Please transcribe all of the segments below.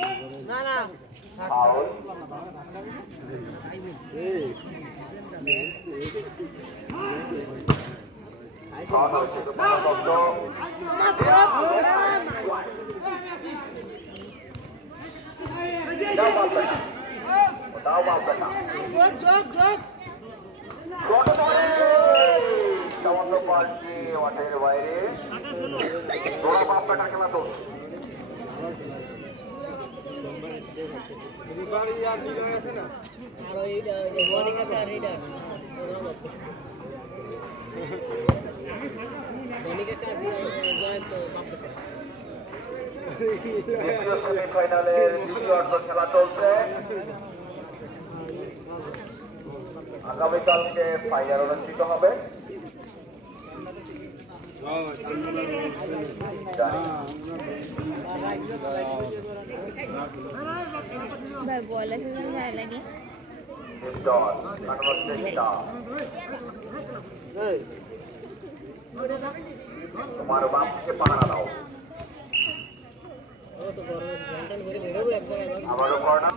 না না foul shot হচ্ছে শব্দ দাও বাপটা শট ধরে সামন্ত পাল্টি মাঠের বাইরে তোরা বাপটা খেলা চলছে সেমিফাইনালের দ্বিতীয় অর্ধ খেলা চলছে আগামীকালকে ফাইনাল অনুষ্ঠিত হবে তোমার বাপকে পাহারা দাও আমারও করোনা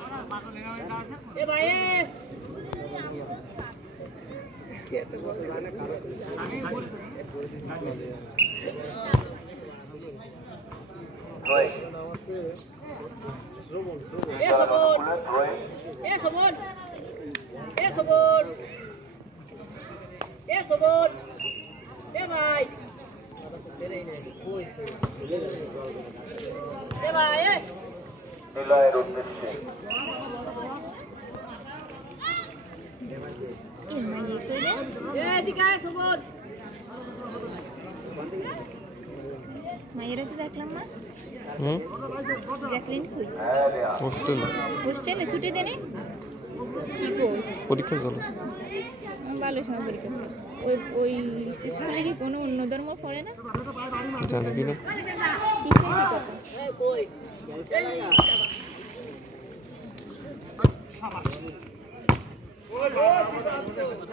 নিলয়ের উদ্দেশ্যে মায়েরা তো দেখলাম না জ্যাকলিন কই হোস্টেলে ছুটি দেনে কি কোর্স পরীক্ষা চলো ভালো সময় পরীক্ষা ওই ওই স্কুলে কি কোনো অন্য ধর্ম পড়ে না জানি কি না কই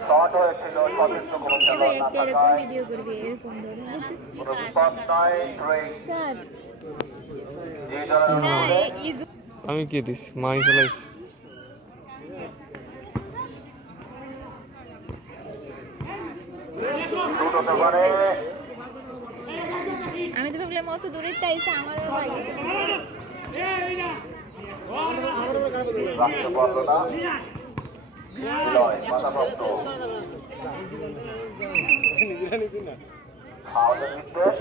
শট হয়েছিল সতীর্থ কোনো খেলোয়াড় না থাকায় ভিডিও করবে এরকম ধরনের কোনো বিপদ নাই ট্রেন যে ধরনের আমি কি দিস মাই ফেলাইছি শুট হতে পারে আমি তো ভাবলাম অত দূরে তাইছে আমার রাখতে পারলো না নিলয় বাধাপ্রাপ্ত ফাউলের নির্দেশ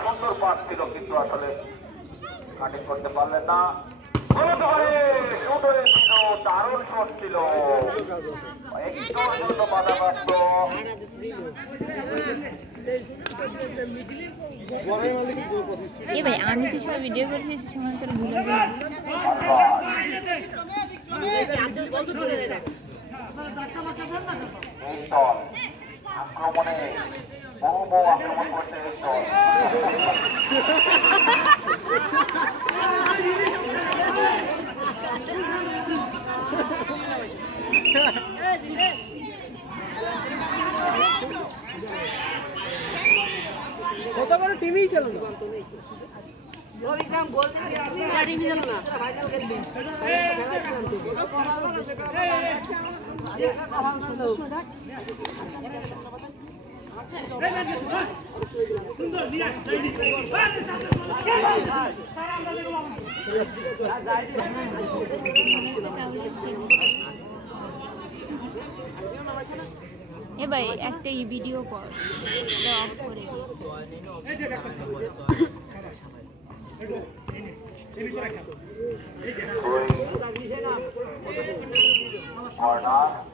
সুন্দর পাস ছিল কিন্তু আসলে কাটিং করতে পারলেন না শুট হয়েছিল দারুণ শট ছিল একটুর জন্য বাধাপ্রাপ্ত এ ভাই আমি যে সময় ভিডিও করেছি সে সময় করে ভুলে আক্রমণে বহু আক্রমণ করছে এই দল কত করে টিমই ছিল না রবিকাম গোল দিয়ে ব্যাটিং ছিল না ফাইনাল খেলবি সুন্দর নিয়া এ ভাই একটা এই ভিডিও কর অফ করে কর্নার